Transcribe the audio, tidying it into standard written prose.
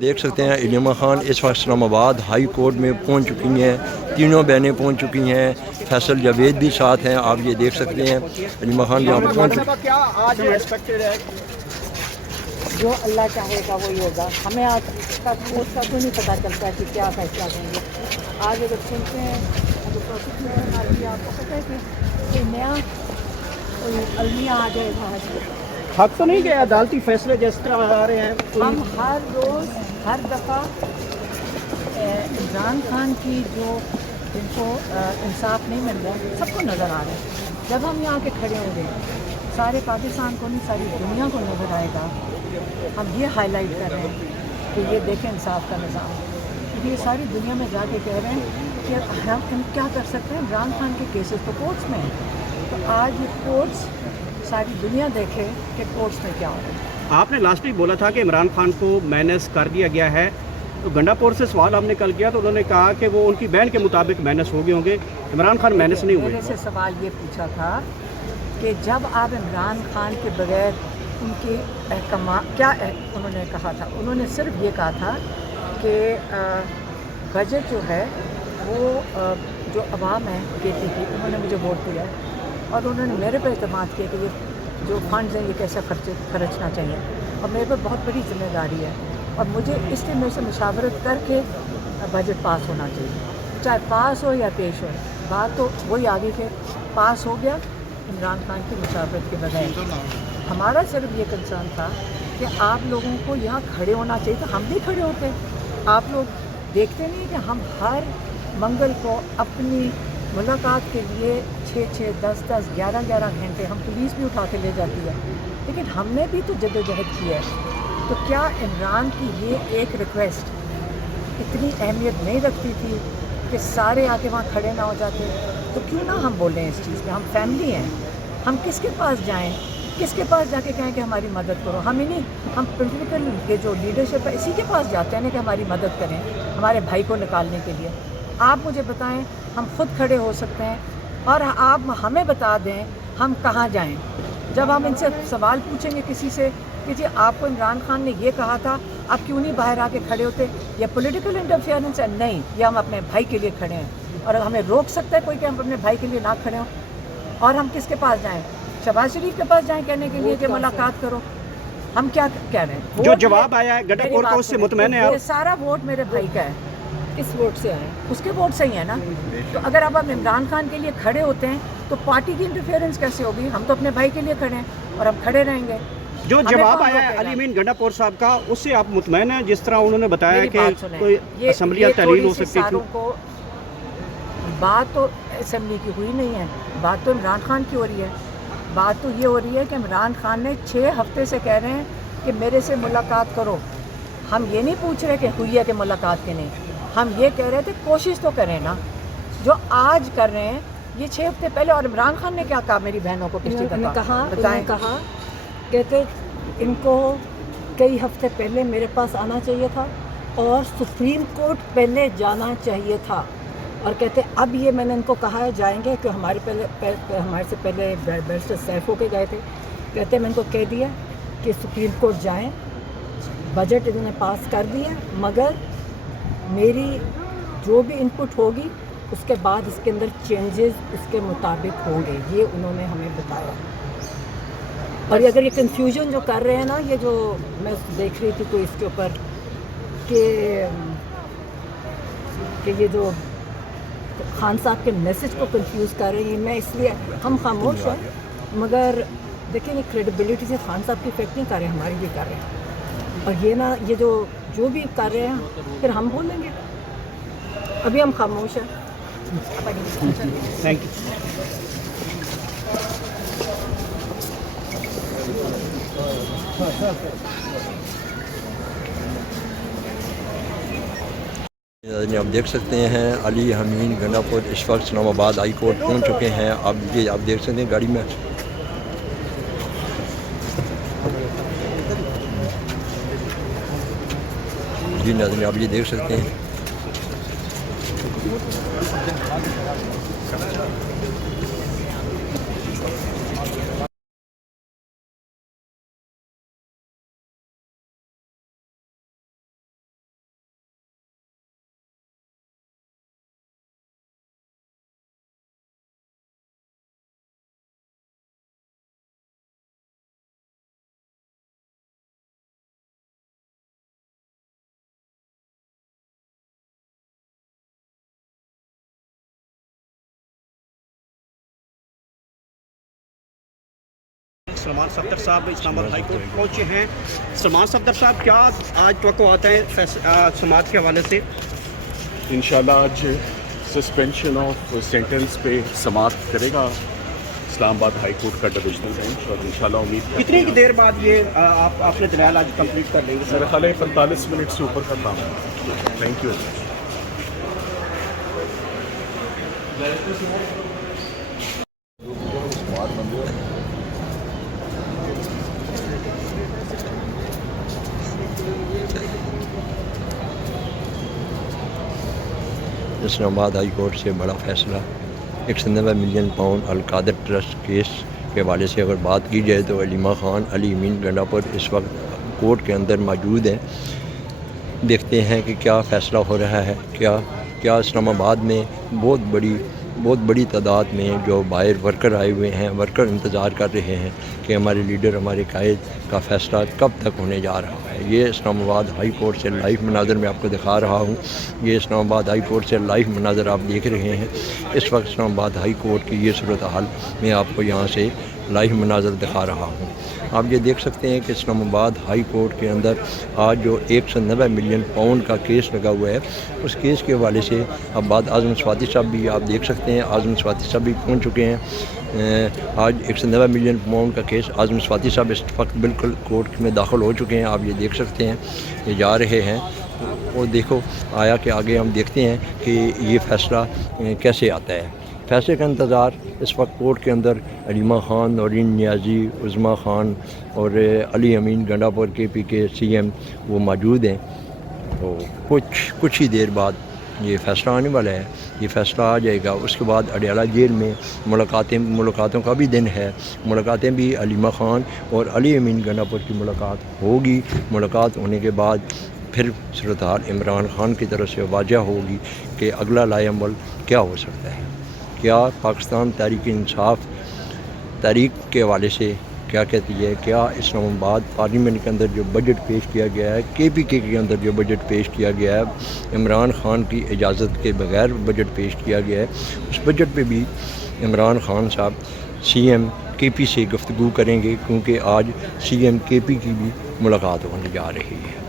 देख सकते हैं इलिमा खान इस वक्त इस्लामाबाद हाई कोर्ट में पहुंच चुकी हैं, तीनों बहनें पहुंच चुकी हैं, फैसल जावेद भी साथ हैं, आप ये देख सकते हैं इलिमा खान यहाँ पर पहुंच चुकी। क्या आज एक्सपेक्टेड है? जो अल्लाह चाहेगा वही होगा। हमें आज का नहीं पता चलता है कि क्या फैसला देंगे। आज अगर सुनते हैं अगर प्रोसिक्यूशन आती है, आपको पता है कि कोई नया कोई अलमिया आ जाएगा। हक तो नहीं गया अदालती फैसले जिस तरह आ रहे हैं। हम हर रोज़ हर दफ़ा इमरान खान की जो जिनको इंसाफ नहीं मिल रहा सबको नज़र आ रहा है। जब हम यहाँ के खड़े होंगे सारे पाकिस्तान को नहीं सारी दुनिया को नज़र आएगा। हम ये हाईलाइट कर रहे हैं कि ये देखें इंसाफ का निज़ाम, क्योंकि ये सारी दुनिया में जाके कह रहे हैं कि हम क्या कर सकते हैं। इमरान खान के केसेस तो कोर्ट्स में हैं, तो आज ये कोर्ट्स सारी दुनिया देखे कि कोर्ट्स में क्या हो रहा है। आपने लास्ट वीक बोला था कि इमरान खान को मैनेस कर दिया गया है, तो गंडापुर से सवाल हमने कल किया तो उन्होंने कहा कि वो उनकी बहन के मुताबिक मैनेस हो गए होंगे, इमरान खान मैनेस नहीं हुए। मेरे से सवाल ये पूछा था कि जब आप इमरान खान के बगैर उनके क्या उन्होंने कहा था, उन्होंने सिर्फ ये कहा था कि बजट जो है वो जो अवाम है कहती थी, उन्होंने मुझे वोट दिया और उन्होंने मेरे पर एतमाद किया कि ये जो फंड्स हैं ये कैसे खर्चना चाहिए, और मेरे पर बहुत बड़ी जिम्मेदारी है और मुझे इसलिए मेरे से मुशावरत करके बजट पास होना चाहिए, चाहे पास हो या पेश हो। बात तो वही आगे के पास हो गया इमरान खान की मुशावरत के बगैर। हमारा सिर्फ ये कंसर्न था कि आप लोगों को यहाँ खड़े होना चाहिए, तो हम भी खड़े होते। आप लोग देखते नहीं कि हम हर मंगल को अपनी मुलाकात के लिए 6-6, 10-10, 11-11 घंटे हम पुलिस भी उठा के ले जाती है, लेकिन हमने भी तो जद्दोजहद की है। तो क्या इमरान की ये एक रिक्वेस्ट इतनी अहमियत नहीं रखती थी कि सारे आके वहाँ खड़े ना हो जाते? तो क्यों ना हम बोलें इस चीज़ में, हम फैमिली हैं। हम किसके पास जाएं, किसके पास जाके कहें कि हमारी मदद करो? हम ही नहीं, हम पॉलिटिकल ये जो लीडरशिप है इसी के पास जाते हैं ना कि हमारी मदद करें हमारे भाई को निकालने के लिए। आप मुझे बताएं, हम खुद खड़े हो सकते हैं और आप हमें बता दें हम कहाँ जाएं। जब हम इनसे सवाल पूछेंगे किसी से कि जी आपको इमरान खान ने ये कहा था, आप क्यों नहीं बाहर आके खड़े होते? या पॉलिटिकल इंटरफेरेंस है? नहीं, ये हम अपने भाई के लिए खड़े हैं और हमें रोक सकता है कोई कि हम अपने भाई के लिए ना खड़े हों? और हम किसके पास जाएं? शहबाज शरीफ के पास जाएं कहने के लिए कि मुलाकात करो? हम क्या कह रहे हैं? जो जवाब आया है गंडापुर को उससे मुतमैन है आप? ये सारा वोट मेरे भाई का है। किस वोट से आया? उसके वोट से ही है ना। तो अगर अब हम इमरान खान के लिए खड़े होते हैं तो पार्टी की इंटरफेरेंस कैसे होगी? हम तो अपने भाई के लिए खड़े हैं और हम खड़े रहेंगे। जो जवाब आया है अली अमीन गंडापुर साहब का, उससे आप मुतमैन हैं? जिस तरह उन्होंने बताया कि कोई असम्बलियाँ तहलील हो सकती थी। बात तो असम्बली की हुई नहीं है, बात तो इमरान खान की हो रही है। बात तो ये हो रही है कि इमरान खान ने 6 हफ्ते से कह रहे हैं कि मेरे से मुलाकात करो। हम ये नहीं पूछ रहे कि हुई है कि मुलाकात के नहीं, हम ये कह रहे थे कोशिश तो करें ना। जो आज कर रहे हैं ये 6 हफ्ते पहले। और इमरान खान ने क्या कहा मेरी बहनों को? पिछली दफा कहा कहते इनको कई हफ्ते पहले मेरे पास आना चाहिए था और सुप्रीम कोर्ट पहले जाना चाहिए था। और कहते अब ये मैंने इनको कहा है जाएंगे कि हमारे से पहले बैरिस्टर सैफ होके गए थे। कहते मैं इनको कह दिया कि सुप्रीम कोर्ट जाएं, बजट इन्होंने पास कर दिया, मगर मेरी जो भी इनपुट होगी उसके बाद इसके अंदर चेंजेस उसके मुताबिक होंगे, ये उन्होंने हमें बताया। और अगर ये कन्फ्यूजन जो कर रहे हैं ना, ये जो मैं देख रही थी कोई इसके ऊपर कि ये जो खान साहब के मैसेज को कंफ्यूज कर रही है, मैं इसलिए हम खामोश हैं। मगर देखिए ये क्रेडिबिलिटी से खान साहब की इफेक्ट नहीं कर रहे, हमारी भी कर रहे हैं। और ये ना ये जो भी कर रहे हैं फिर हम बोलेंगे, अभी हम खामोश हैं। थैंक आप देख सकते हैं अली अमीन गंडापुर इस वक्त इस्लामाबाद हाई कोर्ट पहुँच चुके हैं। अब ये आप देख सकते हैं गाड़ी में जी नाज़रीन आप ये देख सकते हैं। सलमान सफदर साहब इस्लामाबाद हाई कोर्ट पहुँचे हैं। सलमान सफदर साहब, क्या आज तवक्कुआत है समाअत के हवाले से? इंशाल्लाह आज सस्पेंशन ऑफ सेंटेंस पे समाअत करेगा इस्लामाबाद हाई कोर्ट का डिविजनल बेंच, और इंशाल्लाह उम्मीद करते कितनी हैं देर बाद ये आपने दलाल आज कंप्लीट कर लेंगे? मेरा ख्याल है 45 मिनट से ऊपर का काम है। Thank you. Islamabad high court से बड़ा फैसला 190 million pound Al-Qadir trust case के हवाले से अगर बात की जाए तो अलीमा ख़ान अली अमीन गंडापुर इस वक्त कोर्ट के अंदर मौजूद हैं। देखते हैं कि क्या फ़ैसला हो रहा है। क्या इस्लामाबाद में बहुत बड़ी तादाद में जो बाहर वर्कर आए हुए हैं, वर्कर इंतज़ार कर रहे हैं कि हमारे लीडर, हमारे कायद का फ़ैसला कब तक होने जा रहा है। ये इस्लामाबाद हाई कोर्ट से लाइव मनाज़र मैं आपको दिखा रहा हूँ। ये इस्लामाबाद हाई कोर्ट से लाइव मनाज़र आप देख रहे हैं। इस वक्त इस्लामाबाद हाई कोर्ट की ये सूरत हाल मैं आपको यहाँ से लाइव मनाज़र दिखा रहा हूँ। आप ये देख सकते हैं कि इस्लामाबाद हाई कोर्ट के अंदर आज जो 190 मिलियन पाउंड का केस लगा हुआ है, उस केस के हवाले से अब बाद आज़म स्वाति साहब भी आप देख सकते हैं, आज़म स्वाति साहब भी पहुँच चुके हैं। आज 190 मिलियन पाउंड का केस आज़म स्वाति साहब इस वक्त बिल्कुल कोर्ट में दाखिल हो चुके हैं। आप ये देख सकते हैं, ये जा रहे हैं। और देखो आया कि आगे हम देखते हैं कि ये फ़ैसला कैसे आता है। फैसले का इंतज़ार इस वक्त कोर्ट के अंदर अलीमा ख़ान, नौरीन नियाज़ी, उज़्मा ख़ान और अली अमीन गंडापुर KP के CM वो मौजूद हैं। तो कुछ ही देर बाद ये फ़ैसला आने वाला है। ये फ़ैसला आ जाएगा, उसके बाद अडयाला जेल में मुलाकातों का भी दिन है। मुलाकातें भी अलीमा ख़ान और अली अमीन गंडापुर की मुलाकात होगी। मुलाकात होने के बाद फिर सूरत हाल इमरान ख़ान की तरफ से वाज़ह होगी कि अगला लाएअमल क्या हो सकता है। क्या पाकिस्तान तहरीक-ए-इंसाफ तारीख के हवाले से क्या कहती है? क्या इस्लामाबाद पार्लियामेंट के अंदर जो बजट पेश किया गया है, KPK के अंदर जो बजट पेश किया गया है, इमरान ख़ान की इजाज़त के बगैर बजट पेश किया गया है, उस बजट पे भी इमरान ख़ान साहब CM KP से गुफ्तगू करेंगे, क्योंकि आज CM KP की भी मुलाकात होने जा रही है।